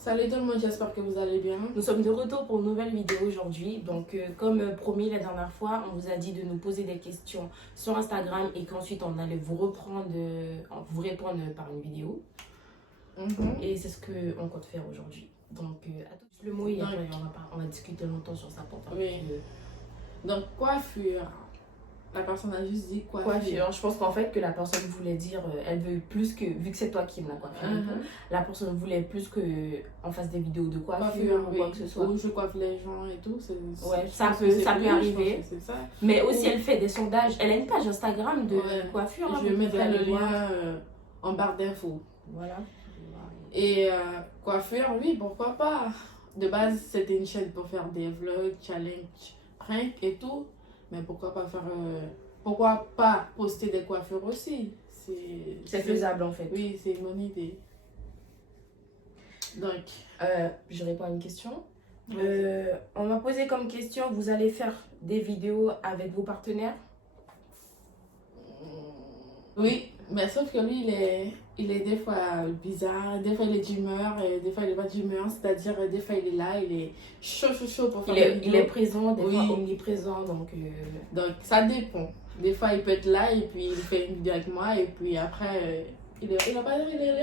Salut tout le monde, j'espère que vous allez bien. Nous sommes de retour pour une nouvelle vidéo aujourd'hui. Donc, comme promis la dernière fois, on vous a dit de nous poser des questions sur Instagram et qu'ensuite on allait vous répondre par une vidéo. Et c'est ce qu'on compte faire aujourd'hui. Donc, à tout le mot, et après, on va discuter longtemps sur ça pour faire Donc, coiffure. La personne a juste dit coiffure. Je pense qu'en fait, que la personne voulait dire, elle veut plus que, vu que c'est toi qui me la coiffure, la personne voulait plus qu'on fasse des vidéos de coiffure ou quoi que ce soit. Ou je coiffe les gens et tout. Ça peut arriver. Ça. Mais aussi, elle fait des sondages. Elle a une page Instagram de coiffure. Je mettrai le lien en barre d'infos. Voilà. Et coiffure, oui, pourquoi pas. De base, c'était une chaîne pour faire des vlogs, challenges, pranks et tout. Mais pourquoi pas poster des coiffures aussi? C'est faisable en fait. Oui, c'est une bonne idée. Donc, je réponds à une question. On m'a posé comme question, vous allez faire des vidéos avec vos partenaires? Oui, mais sauf que lui, il est des fois bizarre, des fois il est d'humeur, et des fois il est pas d'humeur, c'est-à-dire des fois il est là, il est chaud pour faire des vidéos. Il est présent, des fois omniprésent, donc ça dépend. Des fois il peut être là et puis il fait une vidéo avec moi et puis après il a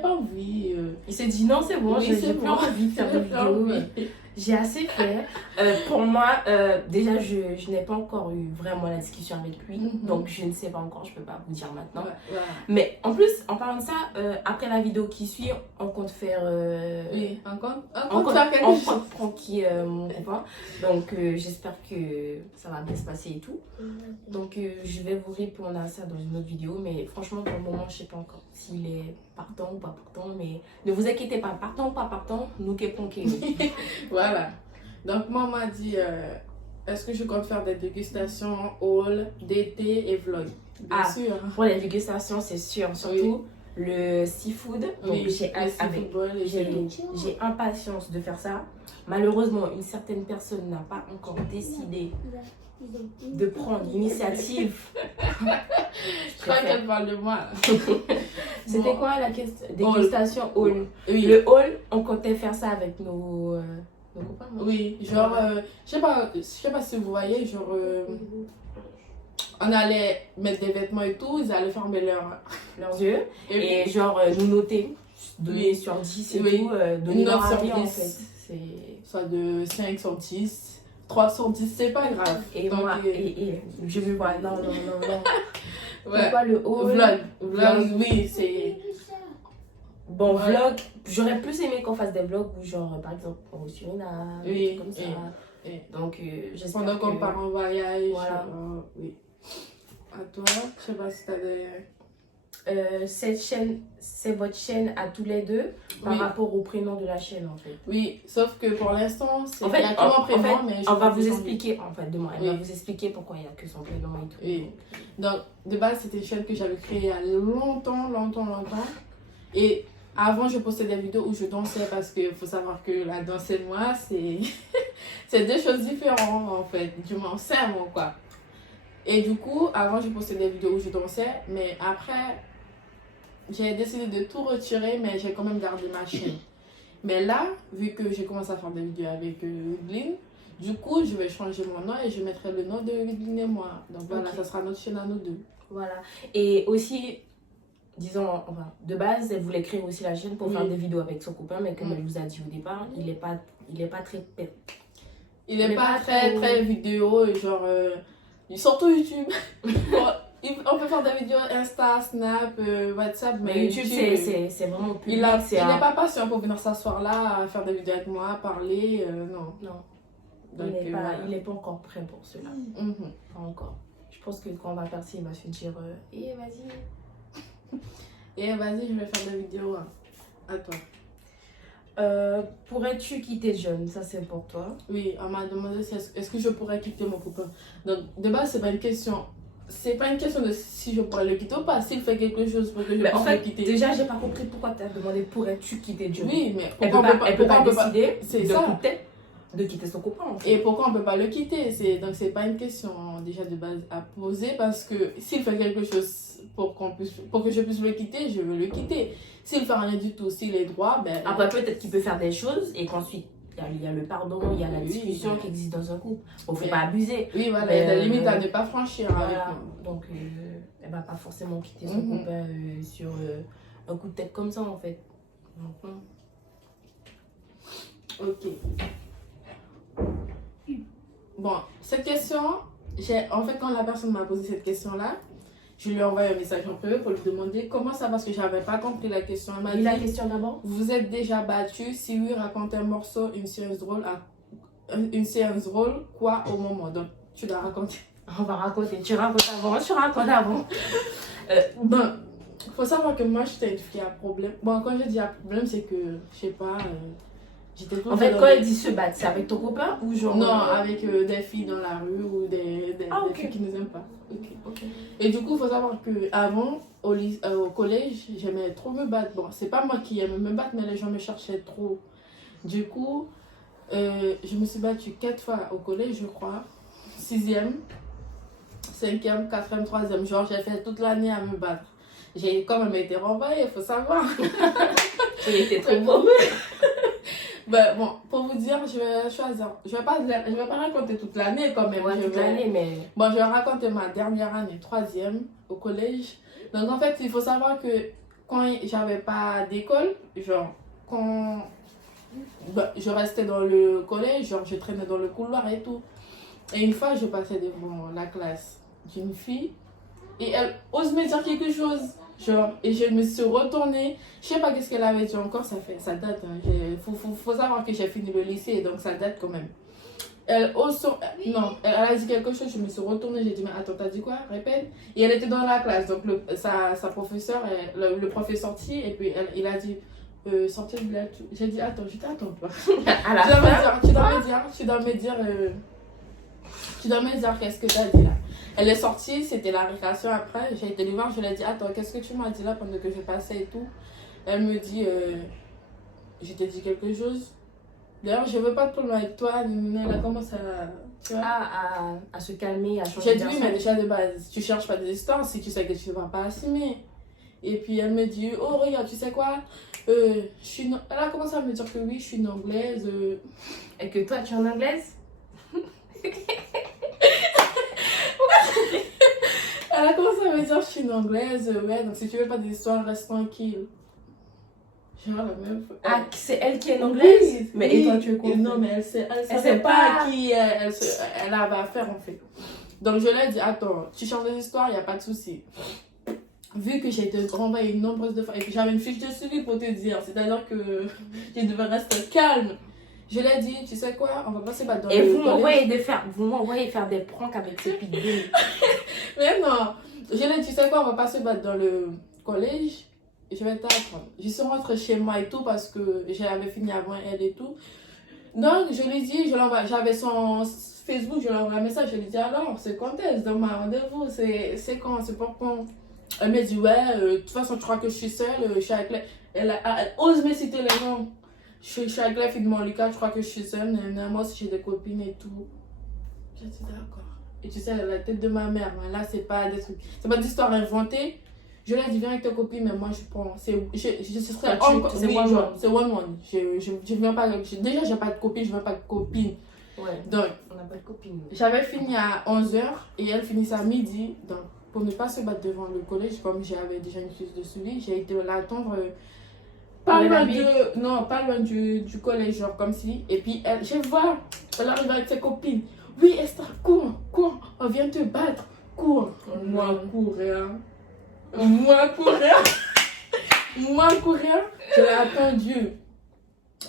pas envie. Il s'est dit non c'est bon, j'ai plus envie de faire des vidéos. J'ai assez fait. Pour moi, déjà, je n'ai pas encore eu vraiment la discussion avec lui. Donc, je ne sais pas encore, je ne peux pas vous dire maintenant. Mais en plus, en parlant de ça, après la vidéo qui suit, on compte faire... on compte faire quelque chose. Francky, mon copain. Donc, j'espère que ça va bien se passer et tout. Donc, je vais vous répondre à ça dans une autre vidéo. Mais franchement, pour le moment, je ne sais pas encore s'il est partant ou pas partant. Mais ne vous inquiétez pas, partant ou pas partant, nous qu'est-ce Voilà. Donc, moi, on m'a dit, est-ce que je compte faire des dégustations, haul, d'été et vlog? Bien sûr. Pour les dégustations, c'est sûr. Surtout le seafood. Donc, j'ai impatience de faire ça. Malheureusement, une certaine personne n'a pas encore décidé de prendre l'initiative. Je crois qu'elle parle de moi. C'était quoi la question? Dégustation haul. Oui. Le haul, on comptait faire ça avec nos copains. Oui, genre, je sais pas si vous voyez, genre, on allait mettre des vêtements et tout, ils allaient fermer leurs yeux. Et genre, nous noter, donner sur 10 et tout, donner leur avis en fait. Soit de 5 sur 10. 3 sur 10, c'est pas grave. Et donc, moi, je veux voir, non. C'est quoi le haul? Vlog, oui, c'est... Bon, vlog, j'aurais plus aimé qu'on fasse des vlogs où genre, par exemple, au Suriname, comme ça. Donc, j'espère pendant qu'on part en voyage. Voilà. Oui. À toi, je sais pas si t'as des... Cette chaîne, c'est votre chaîne à tous les deux par rapport au prénom de la chaîne en fait. Oui, sauf que pour l'instant, c'est en fait, mais on va vous expliquer, en fait, demain, elle va vous expliquer pourquoi il n'y a que son prénom et tout. Oui. Donc, de base, c'était une chaîne que j'avais créée il y a longtemps. Et avant, je postais des vidéos où je dansais parce qu'il faut savoir que la danse et moi, c'est deux choses différentes en fait. Du moins, c'est moi quoi. Et du coup, avant, je postais des vidéos où je dansais, mais après, j'ai décidé de tout retirer, mais j'ai quand même gardé ma chaîne. Mais là, vu que j'ai commencé à faire des vidéos avec Widlin, du coup, je vais changer mon nom et je mettrai le nom de Widlin et moi. Donc voilà, ça sera notre chaîne à nous deux. Voilà. Et aussi, disons, de base, elle voulait créer aussi la chaîne pour faire des vidéos avec son copain, mais comme elle vous a dit au départ, il est pas très... Il est pas très vidéo, genre... surtout YouTube. On peut faire des vidéos Insta, Snap, WhatsApp, mais YouTube, c'est vraiment plus... Il n'est pas patient pour venir s'asseoir là, faire des vidéos avec moi, parler, non. Donc, il n'est pas encore prêt pour cela. Pas encore. Je pense que quand on va faire ça, il va se dire vas-y. Vas-y, je vais faire des vidéos. À toi. Pourrais-tu quitter John? Ça, c'est pour toi. Oui, on m'a demandé est-ce que je pourrais quitter mon copain. Donc, de base, c'est pas une question. C'est pas une question de si je pourrais le quitter ou pas. S'il fait quelque chose pour que je puisse le quitter. Déjà, j'ai pas compris pourquoi tu as demandé pourrais-tu quitter John. Oui, mais elle peut pas décider de quitter. de quitter son copain. En fait. Et pourquoi on peut pas le quitter? Donc c'est pas une question déjà de base à poser parce que s'il fait quelque chose pour que je puisse le quitter, je veux le quitter. S'il fait rien du tout, s'il est droit, ben... Après, peut-être qu'il peut faire des choses et qu'ensuite, il y a le pardon, il y a la Oui, discussion mais- qui existe dans un couple. Bon, faut Mais- pas abuser. Oui, voilà, Mais, il y a des limites à ne pas franchir avec Voilà. nous. Donc, elle va pas forcément quitter son Mhm. copain sur un coup de tête comme ça, en fait. Donc, non. Ok. Bon, cette question, en fait, quand la personne m'a posé cette question-là, je lui ai envoyé un message en privé pour lui demander comment ça, parce que j'avais pas compris la question. Elle m'a Lis la dit, question d'abord. vous êtes déjà battu? Si oui, racontez un morceau, une séance drôle, quoi au moment? Donc, tu dois raconter. On va raconter. Tu racontes avant. Bon, faut savoir que moi, j'étais une fille à problème. Bon, quand je dis à problème, c'est que, je sais pas, j'étais tout En le fait, temps quand dans elle dit se battre, c'est avec ton copain ou genre. Non, avec des filles dans la rue ou Ah, des ok. filles qui nous aiment pas. Ok. Et du coup, il faut savoir qu'avant, au collège, j'aimais trop me battre. Bon, c'est pas moi qui aimais me battre, mais les gens me cherchaient trop. Du coup, je me suis battue 4 fois au collège, je crois. 6e, 5e, 4e, 3e. Genre, j'ai fait toute l'année à me battre. J'ai quand même été renvoyée, il faut savoir. J'ai été trop beau. Ben, bon, pour vous dire, je vais choisir. Je vais pas raconter toute l'année quand même. Ouais, Je toute vais- l'année, mais. Bon, je vais raconter ma dernière année, 3e, au collège. Donc, en fait, il faut savoir que quand j'avais pas d'école, genre, quand je restais dans le collège, genre, je traînais dans le couloir et tout. Et une fois, je passais devant la classe d'une fille et elle ose me dire quelque chose. Genre, et je me suis retournée. Je sais pas qu'est-ce qu'elle avait dit encore, ça date. Faut savoir que j'ai fini le lycée, donc ça date quand même. Elle a dit quelque chose, je me suis retournée, j'ai dit, mais attends, t'as dit quoi? Répète. Et elle était dans la classe, donc sa professeure, le prof est sorti, et puis il a dit, sortez de là. J'ai dit, attends, je t'attends pas. À la fin. Tu dois me dire qu'est-ce que t'as dit là. Elle est sortie, c'était la récréation après, j'ai été lui voir, je lui ai dit, attends, qu'est-ce que tu m'as dit là pendant que je passais et tout. Elle me dit, je t'ai dit quelque chose. D'ailleurs, je veux pas te parler avec toi, elle a commencé à... Tu vois? À se calmer, à changer J'ai de dit, oui, personne. mais déjà de base, tu cherches pas des histoires si tu sais que tu ne vas pas assumer. Et puis elle me dit, oh regarde, tu sais quoi, elle a commencé à me dire que oui, je suis une anglaise. Et que toi, tu es en anglaise? Elle a commencé à me dire, je suis une anglaise, ouais, donc si tu veux pas d'histoire, reste tranquille. Genre la meuf. Ah, c'est elle qui est une anglaise? Oui, Mais oui. et toi, tu es quoi? Non, mais elle savait sait pas pas. à qui elle avait affaire en fait. Donc je lui ai dit, attends, tu changes des histoires, il n'y a pas de souci. Vu que j'ai été renvoyée une nombreuse de fois et que j'avais une fiche de suivi pour te dire, c'est-à-dire que je devais rester calme. Je lui ai dit, tu sais quoi, on va pas se battre dans Et le vous collège. m'envoyez faire des pranks avec ce pitbull. Mais non, je lui ai dit, tu sais quoi, on va pas se battre dans le collège. Je vais t'apprendre. Je suis rentrée chez moi et tout parce que j'avais fini avant elle et tout. Donc, je lui ai dit, j'avais son Facebook, je lui ai envoyé un message. Je lui ai dit, alors, c'est quand est-ce? Dans ma rendez-vous, c'est quand? C'est pour quand? Elle m'a dit, ouais, de toute façon, tu crois que je suis seule, je suis avec elle ose me citer les noms. Je suis avec la fille de mon Lucas, je crois que je suis seule. Moi aussi, j'ai des copines et tout. J'ai dit, d'accord. Et tu sais, la tête de ma mère, là, c'est pas des trucs. C'est pas d'histoire inventée. Je lui ai dit, viens avec tes copines, mais moi, je prends. Ce serait encore. c'est Oui, one genre, one. c'est one-one. Je viens pas. Déjà, j'ai pas de copine, je viens pas de copine. Ouais, Donc, on n'a pas de copine. j'avais fini à 11h et elle finissait à midi. Donc, pour ne pas se battre devant le collège, comme j'avais déjà une fiche de suivi, j'ai été l'attendre pas Elle loin habite. non, pas loin du collège, genre comme si. Et puis, je vois, elle arrive avec ses copines. Oui, Esther, cours, on vient te battre, cours. Moi, courir. Moi, courir. Je l'ai attendu.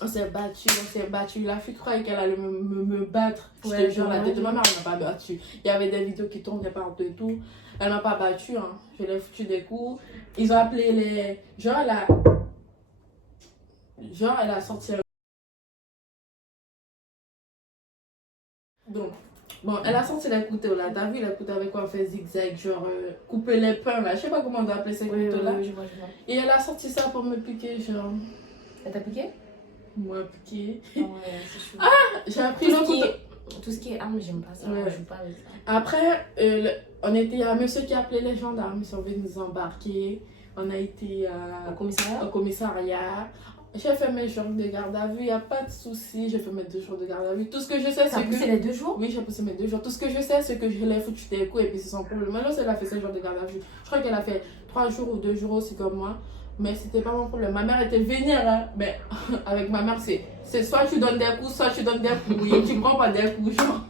On s'est battu. La fille croyait qu'elle allait me battre. Je Ouais, te jure, la ouais. tête de ma mère, elle m'a pas battu. Il y avait des vidéos qui tombaient partout et tout. Elle m'a pas battu, hein. Je l'ai foutu des coups. Ils ont appelé les. Genre, elle a sorti un. Donc, bon, elle a sorti les couteaux là. T'as vu les couteaux avec quoi on fait zigzag, genre couper les pains là. Je sais pas comment on doit appeler ces Oui, couteaux là. je vois. Et elle a sorti ça pour me piquer, genre. Elle t'a piqué? Moi, piqué. Ouais, c'est chaud. J'ai appris le couteau. Tout ce qui est arme, j'aime pas ça. Ouais. Je joue pas avec ça. Après, on était à monsieur qui appelait les gendarmes. Ils sont venus nous embarquer. On a été Au commissariat? au commissariat. J'ai fait mes jours de garde à vue. Il n'y a pas de souci. J'ai fait mes 2 jours de garde à vue. Tout ce que je sais, T'as c'est poussé que. les 2 jours? Oui, j'ai poussé mes 2 jours. Tout ce que je sais, c'est que je l'ai foutu des coups et puis c'est son problème. Maintenant, elle a fait 5 jours de garde à vue. Je crois qu'elle a fait 3 jours ou 2 jours aussi comme moi. Mais c'était pas mon problème. Ma mère était vénère, hein. Mais avec ma mère, c'est soit tu donnes des coups, soit tu donnes des coups. Oui, tu prends pas des coups, genre.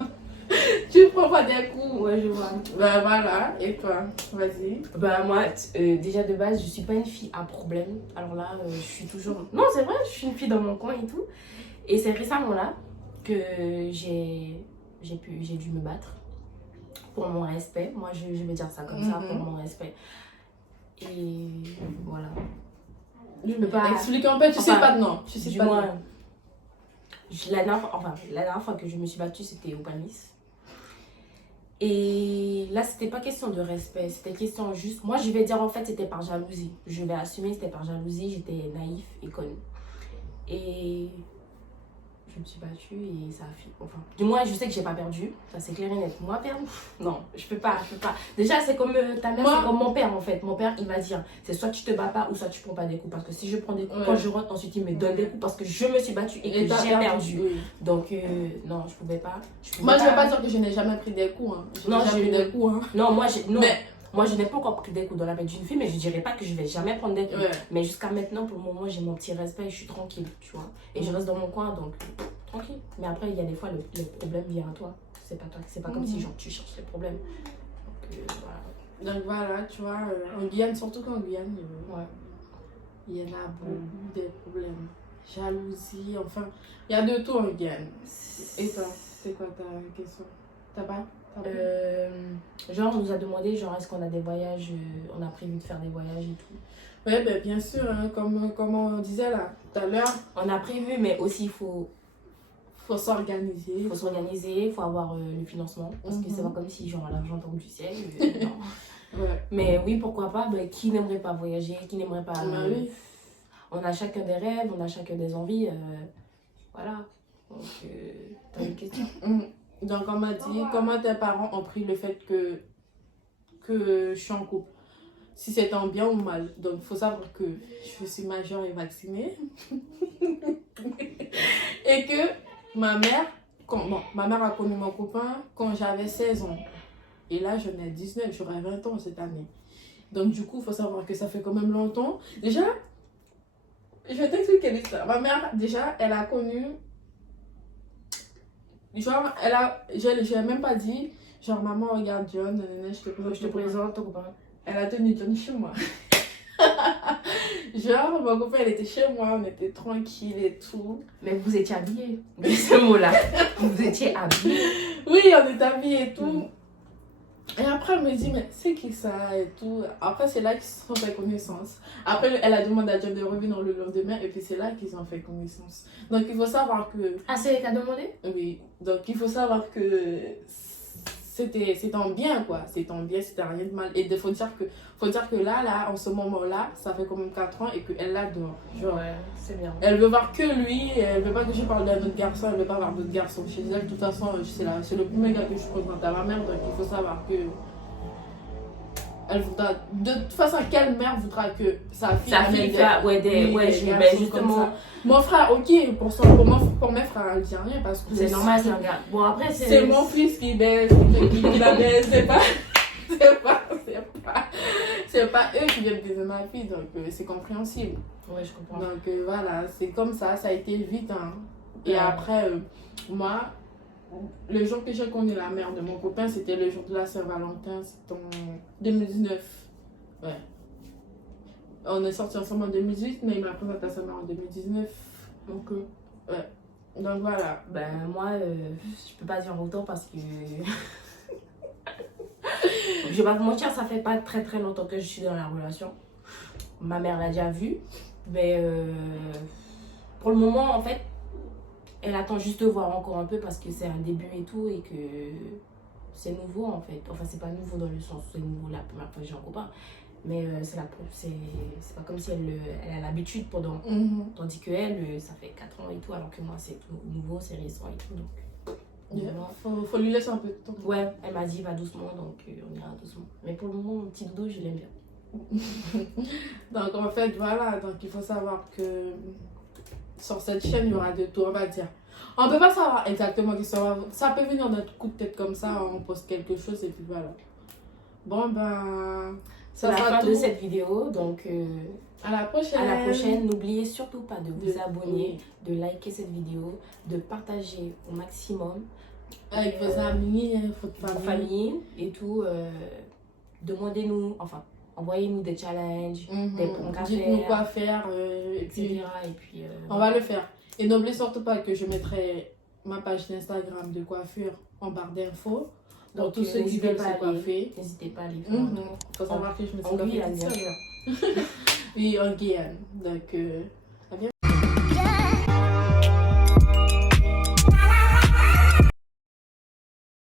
Tu prends pas des coups. Ouais, je vois. Ben voilà. Et toi, vas-y. Bah moi, déjà de base, je suis pas une fille à problème. Alors là, je suis toujours... Non, c'est vrai, je suis une fille dans mon coin et tout. Et c'est récemment là que j'ai dû me battre pour mon respect. Moi, je vais dire ça comme ça, pour mon respect. Et voilà. Je peux pas expliquer un peu, tu sais pas de nom. Tu sais Du pas de moins, nom. la dernière fois que je me suis battue, c'était au Palmis. Et là, c'était pas question de respect, c'était question juste... Moi, je vais dire en fait, c'était par jalousie. Je vais assumer, c'était par jalousie, j'étais naïf et conne. Et je me suis battue et ça a fini. Enfin, du moins, je sais que j'ai pas perdu, ça c'est clair et net. Moi, perdre, non, je peux pas. Déjà, c'est comme ta mère, c'est comme mon père en fait. Mon père, il va dire, c'est soit tu te bats pas ou soit tu prends pas des coups. Parce que si je prends des coups, quand je rentre, ensuite il me donne des coups parce que je me suis battue et que j'ai perdu. Oui. Donc, non, je pouvais pas. Moi, je vais pas dire que je n'ai jamais pris des coups. Hein. J'ai déjà pris des coups. Hein. Non, moi, non. Mais... Moi, je n'ai pas encore pris des coups dans la vie d'une fille, mais je dirais pas que je vais jamais prendre des coups. Ouais. Mais jusqu'à maintenant, pour le moment, j'ai mon petit respect et je suis tranquille, tu vois. Et je reste dans mon coin, donc tranquille. Mais après, il y a des fois, le problème vient à toi. C'est pas toi, c'est pas comme si genre, tu cherches les problèmes. Donc, voilà. Donc voilà, tu vois, en Guyane, surtout qu'en Guyane, Ouais. il y en a beaucoup des problèmes. Jalousie, enfin, il y a de tout en Guyane. Et toi, c'est quoi ta question? T'as pas? Genre, on nous a demandé, genre, est-ce qu'on a des voyages, on a prévu de faire des voyages et tout. Ouais, ben, bien sûr, hein, comme on disait là, tout à l'heure. On a prévu, mais aussi il faut s'organiser. Il faut s'organiser, il faut avoir le financement. Parce que c'est pas comme si, genre, l'argent tombe du ciel. Non. Ouais. Mais oui, pourquoi pas, ben, qui n'aimerait pas voyager, qui n'aimerait pas... Oui. On a chacun des rêves, on a chacun des envies. Voilà. Donc, t'as une question? Donc, on m'a dit, comment tes parents ont pris le fait que je suis en couple? Si c'est en bien ou mal. Donc, il faut savoir que je suis majeure et vaccinée. Et que ma mère a connu mon copain quand j'avais 16 ans. Et là, j'en ai 19, j'aurai 20 ans cette année. Donc, du coup, il faut savoir que ça fait quand même longtemps. Déjà, je vais t'expliquer l'histoire. Ma mère, déjà, elle a connu... Genre, je l'ai même pas dit, genre, maman, regarde John, je te présente ton copain. Elle a tenu John chez moi. Genre, mon copain, elle était chez moi, on était tranquille et tout. Mais vous étiez habillés, de ce mot-là. Vous étiez habillés. Oui, on était habillés et tout. Et après, elle me dit, mais c'est qui ça et tout. Après, c'est là qu'ils se sont fait connaissance. Après, elle a demandé à John de revenir le lendemain et puis c'est là qu'ils ont fait connaissance. Donc, il faut savoir que... Ah, c'est elle qui a demandé? Oui. Donc, il faut savoir que c'était en bien, quoi. C'était en bien, c'était rien de mal. Et il faut dire que là, en ce moment-là, ça fait quand même 4 ans et qu'elle l'adore. Genre, ouais, c'est bien. Elle veut voir que lui, elle veut pas que je parle d'un autre garçon, elle veut pas voir d'autres garçons. Chez elle, de toute façon, c'est le premier gars que je présente à ma mère, donc il faut savoir que elle voudra, de toute façon, quelle mère voudra que sa fille justement. Mon frère, ok, pour mes frères, elle dit rien parce que c'est normal, c'est un gars. Bon, après, c'est mon fils qui baise, qui la baise, c'est pas eux qui viennent baiser ma fille, donc c'est compréhensible. Ouais, je comprends. Donc voilà, c'est comme ça a été vite. Hein. Et après, moi, le jour que j'ai connu la mère de mon copain, c'était le jour de la Saint-Valentin, c'était en 2019. Ouais. On est sortis ensemble en 2018, mais il m'a présenté à sa mère en 2019. Donc, ouais. Donc voilà. Ben, moi, je peux pas dire autant parce que. Je vais pas te mentir, ça fait pas très très longtemps que je suis dans la relation. Ma mère l'a déjà vu. Mais pour le moment, en fait, elle attend juste de voir encore un peu parce que c'est un début et tout et que c'est nouveau en fait. Enfin, c'est pas nouveau dans le sens où c'est nouveau la première fois que j'ai un copain. Mais c'est pas comme si elle a l'habitude pendant. Tandis que elle, ça fait 4 ans et tout, alors que moi, c'est tout nouveau, c'est récent et tout. Donc, faut lui laisser un peu de temps. ouais, elle m'a dit va doucement, donc on ira doucement. Mais pour le moment, mon petit doudou, je l'aime bien. Donc en fait, voilà, donc il faut savoir que sur cette chaîne, il y aura de tout, on va dire. On peut pas savoir exactement ce ça peut venir dans notre coup de tête comme ça, on poste quelque chose et puis voilà. Bon ben, c'est la fin de cette vidéo, donc à la prochaine. À la prochaine, n'oubliez surtout pas de vous abonner, de liker cette vidéo, de partager au maximum. Avec vos amis, votre famille et tout. Demandez-nous, enfin, envoyez-nous des challenges, des pranks à faire. Dites-nous quoi faire, etc. Et puis, on va le faire. Et n'oubliez surtout pas que je mettrai ma page d'Instagram de coiffure en barre d'infos. Donc, tous ceux qui veulent se coiffer, n'hésitez pas à aller faire Il faut savoir que je me suis en Guyane, bien sûr. Oui, en Guyane. Donc,